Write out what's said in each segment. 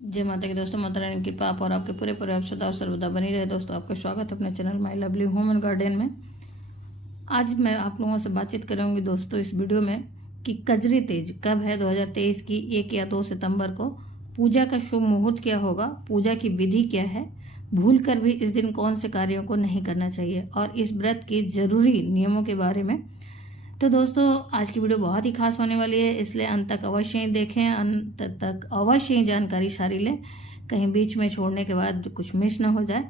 जय माता की दोस्तों, माता रानी की कृपा आप और आपके पूरे परिवार सदा और सर्वदा बनी रहे। दोस्तों, आपका स्वागत है अपने channel my lovely home and garden में। आज मैं आप लोगों से बातचीत करूंगी दोस्तों इस वीडियो में कि कजरी तीज कब है। 2023 की 1 या 2 सितंबर को पूजा का शुभ मुहूर्त क्या होगा, पूजा की विधि क्या है, भूल कर भी इस दिन कौन से कार्यों को नहीं करना चाहिए और इस व्रत के जरूरी नियमों के बारे में। तो दोस्तों, आज की वीडियो बहुत ही खास होने वाली है, इसलिए अंत तक अवश्य ही देखें, अंत तक अवश्य ही जानकारी सारी लें, कहीं बीच में छोड़ने के बाद कुछ मिस ना हो जाए।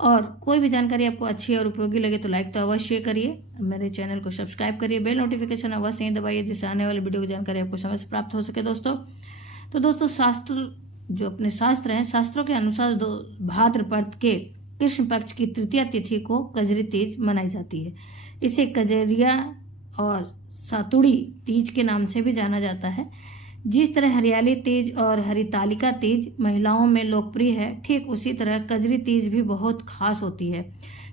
और कोई भी जानकारी आपको अच्छी और उपयोगी लगे तो लाइक तो अवश्य करिए, मेरे चैनल को सब्सक्राइब करिए, बेल नोटिफिकेशन अवश्य ही दबाइए जिससे आने वाली वीडियो की जानकारी आपको समय से प्राप्त हो सके। दोस्तों शास्त्र जो अपने शास्त्र हैं, शास्त्रों के अनुसार भाद्रपद के कृष्ण पक्ष की तृतीया तिथि को कजरी तीज मनाई जाती है। इसे कजरिया और सातुड़ी तीज के नाम से भी जाना जाता है। जिस तरह हरियाली तीज और हरितालिका तीज महिलाओं में लोकप्रिय है, ठीक उसी तरह कजरी तीज भी बहुत खास होती है।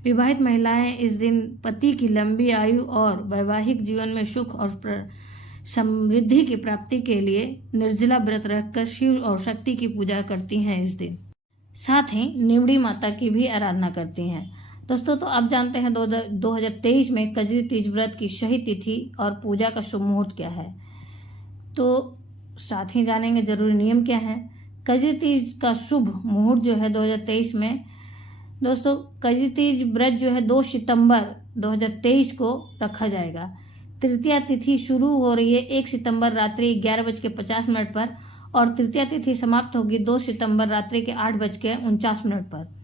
विवाहित महिलाएं इस दिन पति की लंबी आयु और वैवाहिक जीवन में सुख और समृद्धि की प्राप्ति के लिए निर्जला व्रत रखकर शिव और शक्ति की पूजा करती हैं। इस दिन साथ ही निमड़ी माता की भी आराधना करती हैं। दोस्तों, तो अब जानते हैं 2023 में कजरी तीज व्रत की सही तिथि और पूजा का शुभ मुहूर्त क्या है। तो साथ ही जानेंगे जरूरी नियम क्या है। कजरी तीज का शुभ मुहूर्त जो है 2023 में, दोस्तों कजरी तीज व्रत जो है 2 सितंबर 2023 को रखा जाएगा। तृतीया तिथि शुरू हो रही है 1 सितंबर रात्रि 11:50 पर और तृतीया तिथि समाप्त होगी 2 सितंबर रात्रि के 8:49 पर।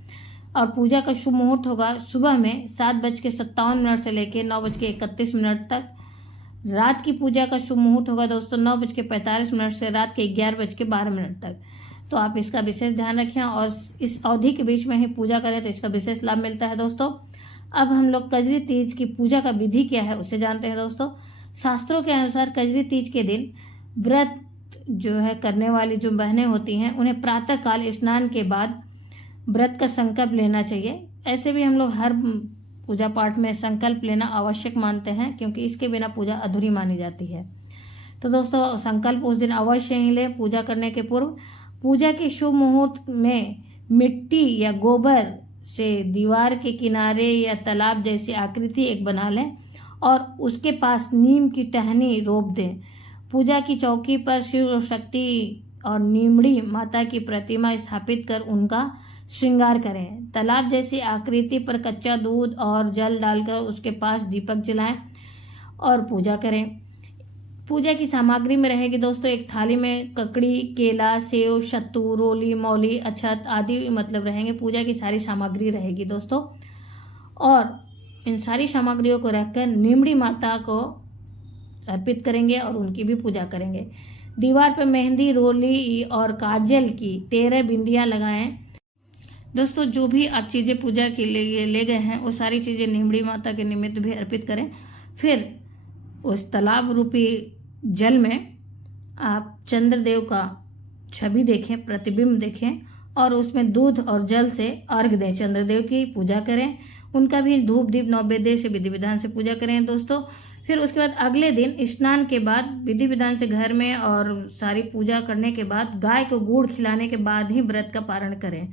और पूजा का शुभ मुहूर्त होगा सुबह में 7:57 से लेकर 9:31 तक। रात की पूजा का शुभ मुहूर्त होगा दोस्तों 9:45 से रात के 11:12 तक। तो आप इसका विशेष ध्यान रखें और इस अवधि के बीच में ही पूजा करें तो इसका विशेष लाभ मिलता है। दोस्तों, अब हम लोग कजरी तीज की पूजा का विधि क्या है उसे जानते हैं। दोस्तों, शास्त्रों के अनुसार कजरी तीज के दिन व्रत जो है करने वाली जो बहनें होती हैं, उन्हें प्रातः काल स्नान के बाद व्रत का संकल्प लेना चाहिए। ऐसे भी हम लोग हर पूजा पाठ में संकल्प लेना आवश्यक मानते हैं, क्योंकि इसके बिना पूजा अधूरी मानी जाती है। तो दोस्तों, संकल्प उस दिन अवश्य ही लें पूजा करने के पूर्व। पूजा के शुभ मुहूर्त में मिट्टी या गोबर से दीवार के किनारे या तालाब जैसी आकृति एक बना लें और उसके पास नीम की टहनी रोप दें। पूजा की चौकी पर शिव शक्ति और नीमड़ी माता की प्रतिमा स्थापित कर उनका श्रृंगार करें। तालाब जैसी आकृति पर कच्चा दूध और जल डालकर उसके पास दीपक जलाएं और पूजा करें। पूजा की सामग्री में रहेगी दोस्तों एक थाली में ककड़ी, केला, सेव, सत्तू, रोली, मौली, अक्षत आदि मतलब रहेंगे। पूजा की सारी सामग्री रहेगी दोस्तों, और इन सारी सामग्रियों को रखकर नीमड़ी माता को अर्पित करेंगे और उनकी भी पूजा करेंगे। दीवार पर मेहंदी, रोली और काजल की 13 बिंदियां लगाएं। दोस्तों, जो भी आप चीज़ें पूजा के लिए ले गए हैं वो सारी चीज़ें नीमड़ी माता के निमित्त भी अर्पित करें। फिर उस तालाब रूपी जल में आप चंद्रदेव का छवि देखें, प्रतिबिंब देखें और उसमें दूध और जल से अर्घ दें। चंद्रदेव की पूजा करें, उनका भी धूप दीप नैवेद्य से विधि विधान से पूजा करें दोस्तों। फिर उसके बाद अगले दिन स्नान के बाद विधि विधान से घर में और सारी पूजा करने के बाद गाय को गुड़ खिलाने के बाद ही व्रत का पारण करें।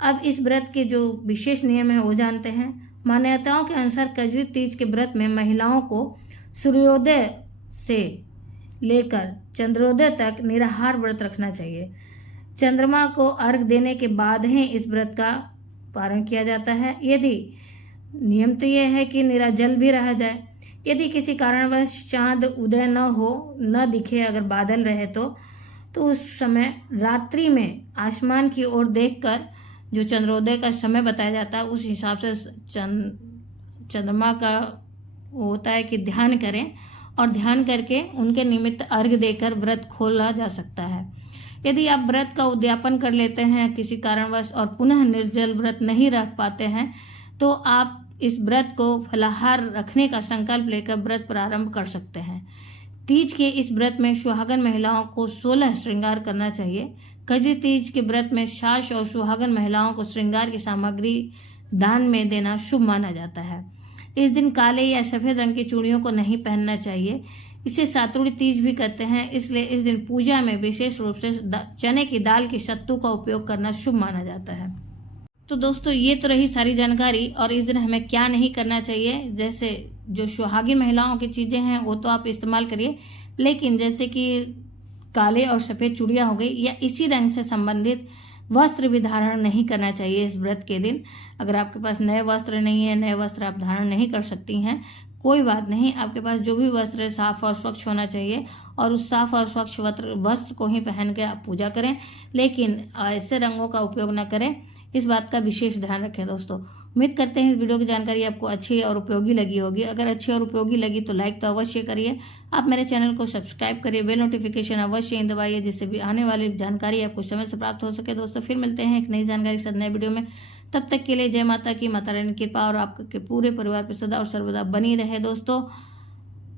अब इस व्रत के जो विशेष नियम है वो जानते हैं। मान्यताओं के अनुसार कजरी तीज के व्रत में महिलाओं को सूर्योदय से लेकर चंद्रोदय तक निराहार व्रत रखना चाहिए। चंद्रमा को अर्घ देने के बाद ही इस व्रत का पारण किया जाता है। यदि नियम तो यह है कि निराजल भी रहा जाए। यदि किसी कारणवश चांद उदय न हो, न दिखे, अगर बादल रहे तो उस समय रात्रि में आसमान की ओर देखकर जो चंद्रोदय का समय बताया जाता है उस हिसाब से चंद्रमा का होता है कि ध्यान करें और ध्यान करके उनके निमित्त अर्घ देकर व्रत खोला जा सकता है। यदि आप व्रत का उद्यापन कर लेते हैं किसी कारणवश और पुनः निर्जल व्रत नहीं रख पाते हैं तो आप इस व्रत को फलाहार रखने का संकल्प लेकर व्रत प्रारंभ कर सकते हैं। तीज के इस व्रत में सुहागन महिलाओं को 16 श्रृंगार करना चाहिए। कजरी तीज के व्रत में सास और सुहागन महिलाओं को श्रृंगार की सामग्री दान में देना शुभ माना जाता है। इस दिन काले या सफेद रंग की चूड़ियों को नहीं पहनना चाहिए। इसे सातुड़ी तीज भी कहते हैं, इसलिए इस दिन पूजा में विशेष रूप से चने की दाल की सत्तू का उपयोग करना शुभ माना जाता है। तो दोस्तों ये तो रही सारी जानकारी, और इस दिन हमें क्या नहीं करना चाहिए। जैसे जो सुहागिन महिलाओं की चीजें हैं वो तो आप इस्तेमाल करिए, लेकिन जैसे कि काले और सफेद चूड़ियां हो गई या इसी रंग से संबंधित वस्त्र भी धारण नहीं करना चाहिए इस व्रत के दिन। अगर आपके पास नए वस्त्र नहीं है, नए वस्त्र आप धारण नहीं कर सकती हैं, कोई बात नहीं, आपके पास जो भी वस्त्र है साफ और स्वच्छ होना चाहिए, और उस साफ और स्वच्छ वस्त्र को ही पहन के आप पूजा करें, लेकिन ऐसे रंगों का उपयोग न करें। इस बात का विशेष ध्यान रखें दोस्तों। उम्मीद करते हैं इस वीडियो की जानकारी आपको अच्छी और उपयोगी लगी होगी। अगर अच्छी और उपयोगी लगी तो लाइक तो अवश्य करिए। आप मेरे चैनल को सब्सक्राइब करिए, बेल नोटिफिकेशन अवश्य ही दबाइए, जिससे भी आने वाली जानकारी आपको समय से प्राप्त हो सके। दोस्तों फिर मिलते हैं एक नई जानकारी के साथ नए वीडियो में। तब तक के लिए जय माता की, माता रानी की कृपा और आपके पूरे परिवार पर सदा और सर्वदा बनी रहे दोस्तों।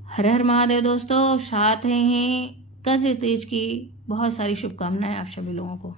हर हर महादेव दोस्तों। साथ ही कजरी तीज की बहुत सारी शुभकामनाएं आप सभी लोगों को।